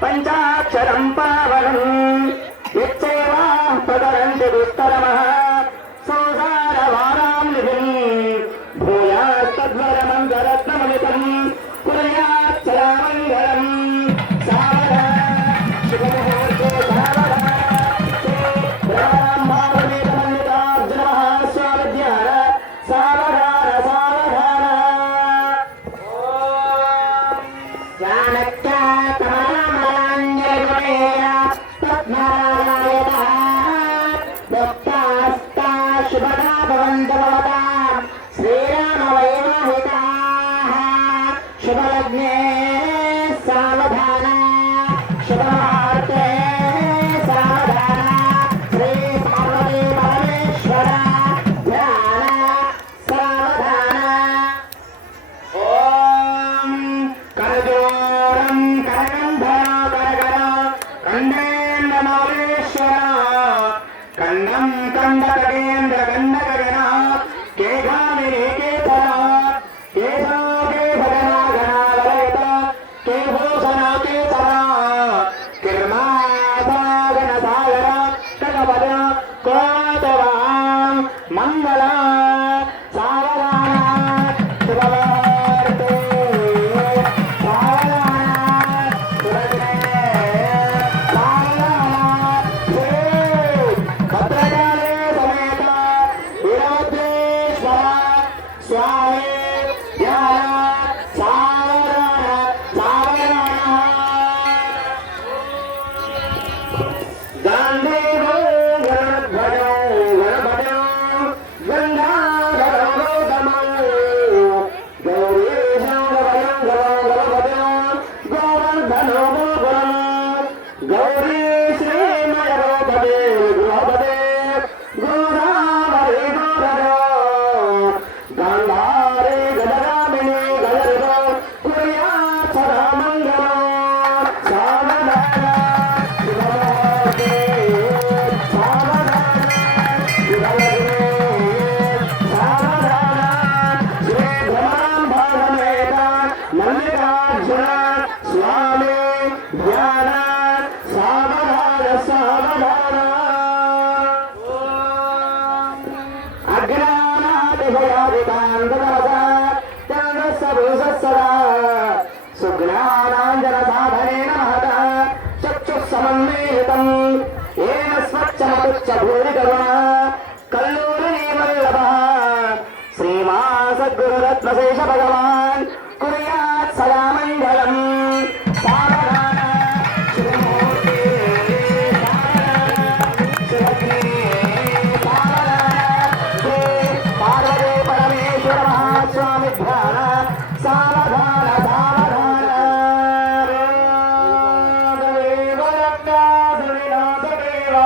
పంచాక్షరం పావనం యచ్చేవా పదరంతి దుస్తరమః సంసార వారాం నిధిం భూయాత్తద్వరమంగరత్నమనితం కుర్యాత్ సదామంగళం సావధా శుభముహూర్తే సావధా బ్రహ్మాండమేతమన్వితార్జునః స్వావిద్యాన సావధాన సావధాన చాణక్య శ్రీరామ వైవాహికా శుభలగ్నే సావధాన శుభముహూర్తే సావధాన శ్రీ పార్వతీ పరమేశ్వర ధ్యాన సావధాన ఓం కరజోరం కరగంధర కండేంద్రమౌళేశ్వర కండం కండకరేంద్ర కండకరణ కేఘామిని కేతన కేశోకే భగనాగణాలయత కేభూషణ కేతన కిర్మాసాగణ సాగర కగపద కోతవాం మంగళ సావధాన శుభవార్తే గౌరీ శ్రీమయ రూపదే గృహపదే గోదావరి గోదరో గాంధారి గదగామిని గదరిదో కుర్యాత్ సదా మంగళం సావధాన శుభముహూర్తే సావధాన శుభలగ్నే సావధాన శ్రీ భ్రమరాంబ మల్లికార్జున స్వామి ధ్యాన సావధాన సావధాన అజ్ఞానాదిభయాదికాంతమస చంద్రస్సభూసస్సదా సుజ్ఞానాంజన సాధనేన మహత చక్షుః సమన్వితం ఏన స్వచ్ఛమతుచ్చ భూరికరుణ కల్లూరి వల్లభ శ్రీమా సద్గురురత్నశేష భగవాన్ కుర్యాత్ సదా మంగళం సావధాన శుభముహూర్తే సావధాన శ్రీ పార్వతీ పరమేశ్వర మహాస్వామి ధ్యాన సావధాన సావధాన దేవ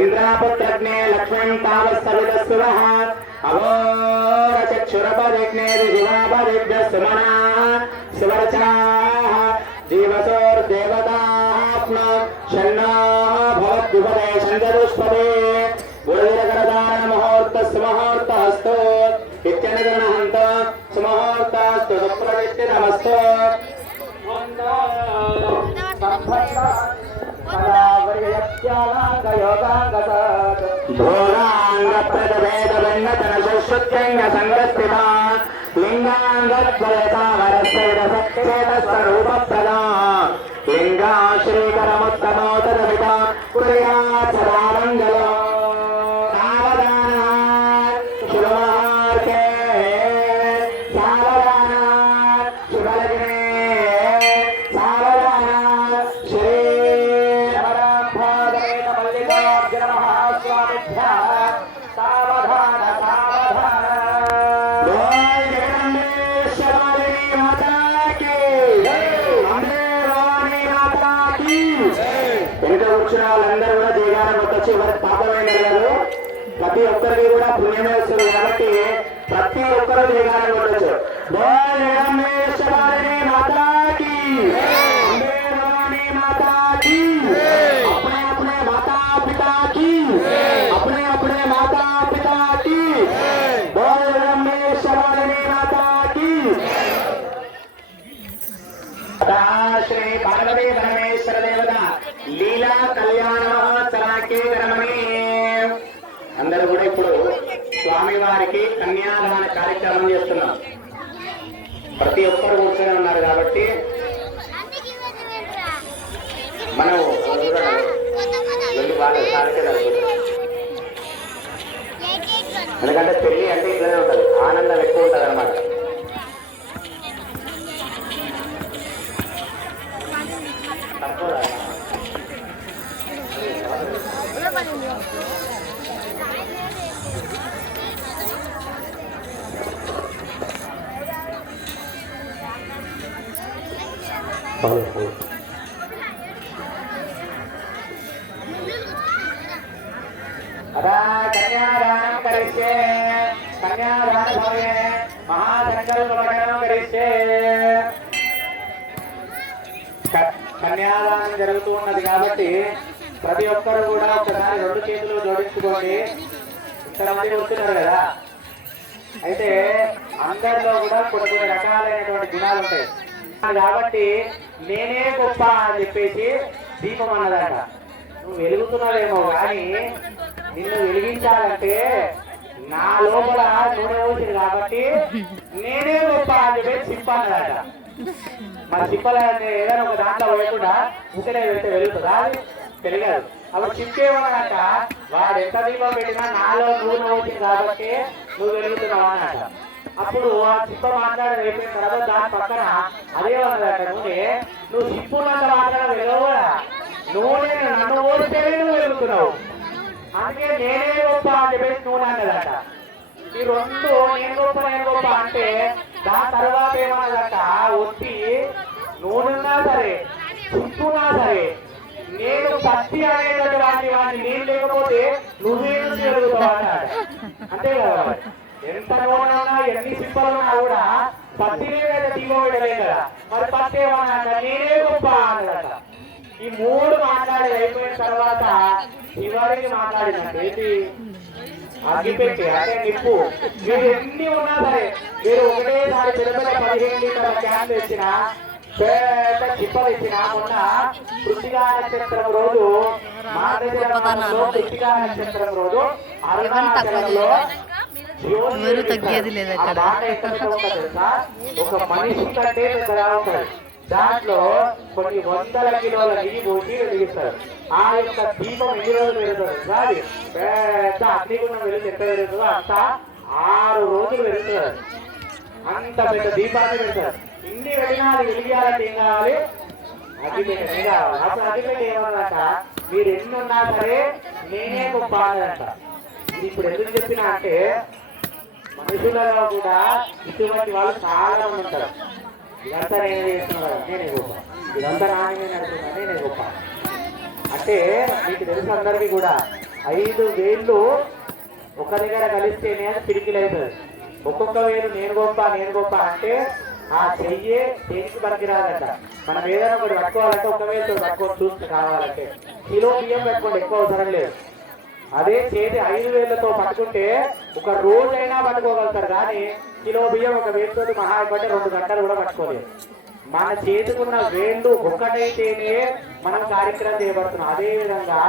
इंद्रापुत्रग्ने लक्ष्मीं तावस्तविदस्सुरः अवोरचक्षुरपदिग्ने दिशिवापदिभ्यस्तुमना सुवर्चाः जीवसोर्देवताप्न शन्नो भवद्युपदे शन्दरुष्पदे गुरुजगदानमुहूर्तस्सुमुहूर्तस्तु इत्यनुगृह्णन्त सुमुहूर्तस्तु सुप्रविष्टिनमस्तु धोराङ्गप्रदवेदवन्नतनशुश्रुत्यङ्गसङ्गस्थिता लिङ्गाङ्गद्वयतावरस्यैरसक्तेतस्वरूपप्रदा लिङ्गाश्रीकरमुत्तमोदरमिता कुर्यात् सदा मङ्गलो వాళ్ళందరూ కూడా దిగారం వచ్చి వారి పాపమైన ప్రతి ఒక్కరికి కూడా పుణ్యమే వస్తుంది కాబట్టి ప్రతి ఒక్కరు దిగారం కొట్టచ్చు మాతాకి మాతాకి अपने अपने माता पिता की अपने अपने माता पिता की बोल रमेश्वरी माता की श्री पार्वती परमेश्वर देवता లీలా కళ్యాణ మహోత్సవానికి గణమని అందరూ కూడా ఇప్పుడు స్వామివారికి కన్యాదాన కార్యక్రమం చేస్తున్నాం. ప్రతి ఒక్కరు కూర్చొని ఉన్నారు కాబట్టి మనం ఎందుకంటే పెళ్లి అంటే ఇట్లనే ఉంటుంది, ఆనందం ఎక్కువ ఉంటుంది అన్నమాట. कन्यादानं करिष्ये कन्यादान भवे महासंकल्पं करिष्ये కన్యాదానం జరుగుతూ ఉన్నది కాబట్టి ప్రతి ఒక్కరు కూడా ఒకసారి రెండు చేతులు జోడించుకోండి. ఇక్కడ మంది వస్తున్నారు కదా, అయితే అందరిలో కూడా కొన్ని రకాలైనటువంటి గుణాలు ఉంటాయి కాబట్టి నేనే గొప్ప అని చెప్పేసి దీపం అన్నదట. నువ్వు వెలుగుతున్నావేమో కానీ నిన్ను వెలిగించాలంటే నా లోపల నూనె వచ్చింది కాబట్టి నేనే గొప్ప అని చెప్పేసి సింప అన్నదట. మరి సింపల్ ఏదైనా ఒక దాంట్లో పోయకుండా ముసలే వెళ్తే వెలుగుతుందా? అది తెలియదు. అప్పుడు చింపేమన్నట, వాడు ఎంత దీపం పెట్టినా నాలో నూనె వచ్చింది కాబట్టి నువ్వు వెలుగుతున్నావు అన్నట. అప్పుడు ఆ చిప్ప మాట్లాడి అయిపోయిన తర్వాత దాని పక్కన అదే ఉన్నదట, నువ్వు చిప్పున్నంత మాత్రం వెలవడా, నూనె నన్ను ఓడితేనే నువ్వు వెలుగుతున్నావు, అందుకే నేనే గొప్ప అని చెప్పేసి నూనె అన్నదట. ఈ రెండు నేను గొప్ప అంటే దాని తర్వాత ఏమన్నదట, వచ్చి నూనెన్నా సరే చిప్పున్నా సరే నేను పత్తి అనేటటువంటి వాడిని నేను లేకపోతే నువ్వే నుంచి వెలుగుతావు అన్నాడు. అంతే కదా, ఎంత నూనె ఉన్నా ఎన్ని సిప్పలున్నా కూడా పత్తినే దీపం పెట్టలేదు కదా, మరి పత్తి ఏమన్నా నేనే గొప్ప అన్నదట. ఈ మూడు మాట్లాడి అయిపోయిన తర్వాత చివరికి మాట్లాడినట్టు ఏంటి, అగ్గిపెట్టి అంటే నిప్పు. మీరు ఎన్ని ఉన్నా సరే మీరు ఒకటేసారి పెద్ద 15 లీటర్ల క్యాన్ తెచ్చినా పెద్ద చిప్పలు ఇచ్చినా మొన్న కృతికా నక్షత్రం రోజు మార్గశిరంలో కృతికా నక్షత్రం రోజు అరుణాచలంలో తగ్గేది లేదు. ఒక మనిషి కంటే పెద్దగా ఉంటుంది. దాంట్లో కొన్ని వందల కిలోల నెయ్యి పోసి వెలిగిస్తారు. ఆ యొక్క దీపం ఎన్ని రోజులు వెళ్తుంది సార్, పెద్ద అగ్నిగుండం వెళ్తే ఎంత వెళ్తుందో అంత 6 రోజులు వెళ్తున్నారు. అంత పెద్ద దీపాన్ని పెడతారు. ఇన్ని వెళ్ళినా అది వెలిగాలంటే ఏం కావాలి, అగ్గిపెట్టె కావాలి. అప్పుడు అగ్గిపెట్టె ఏమన్నట, మీరు ఎన్ని ఉన్నా సరే నేనే గొప్ప అన్నదంట. ఇది ఇప్పుడు ఎందుకు చెప్పినా అంటే మనుషులలో కూడా ఇటువంటి వాళ్ళు చాలా మంది ఉంటారు. ఇదంతా నేనే చేస్తున్నా నేనే గొప్ప, ఇదంతా నానే నడుస్తున్నా నేనే గొప్ప అంటే మీకు తెలుసు అందరికీ కూడా 5 వేళ్ళు ఒక దగ్గర కలిస్తేనే అది పిడికిలు అవుతుంది. ఒక్కొక్క వేలు నేను గొప్ప అంటే ఆ చెయ్యే దేనికి పనికిరాదంట. మనం ఏదైనా ఒకటి పట్టుకోవాలంటే ఒక వేలుతో పట్టుకొని చూస్తే కావాలంటే కిలో బియ్యం పెట్టుకోండి, ఎక్కువ అవసరం లేదు. అదే చేతి 5 వేళ్లతో పట్టుకుంటే ఒక రోజైనా పట్టుకోగలుగుతారు. కానీ కిలో బియ్యం ఒక వేలుతో మహా అయిపోతే 2 గంటలు కూడా పట్టుకోలేదు. మన చేతికున్న వేళ్ళు ఒక్కటైతేనే మనం కార్యక్రమం చేయబడుతున్నాం. అదేవిధంగా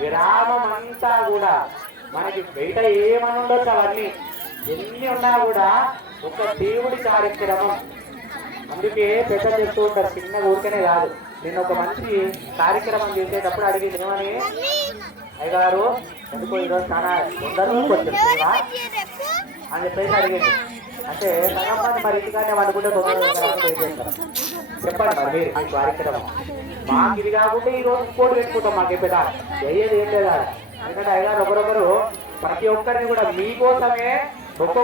విరామం అంతా కూడా మనకి బయట ఏమని ఉండొచ్చు, అవన్నీ ఎన్ని ఉన్నా కూడా ఒక దేవుడి కార్యక్రమం. అందుకే పెద్ద చేస్తూ ఉంటారు, చిన్న ఊరికనే కాదు. నేను ఒక మంచి కార్యక్రమం చేసేటప్పుడు అడిగింది ఏమని, అయ్యగారు ఎందుకో ఈరోజు చాలా తొందరగా వచ్చింది అని చెప్పేసి అడిగింది. అంటే సగం మంది మరి ఇంటికానే వండుకుంటే తొందరగా చేస్తారు. చెప్పండి మరి మీరు ఈ కార్యక్రమం మాకు ఇది కాకుండా ఈ రోజు కోడి పెట్టుకుంటాం, మాకు ఎప్పుడు అయ్యేది ఏం లేదా. ఎందుకంటే అయ్యగారు ఒకరొకరు ప్రతి ఒక్కరిని కూడా మీకోసమే ఒక్కొక్క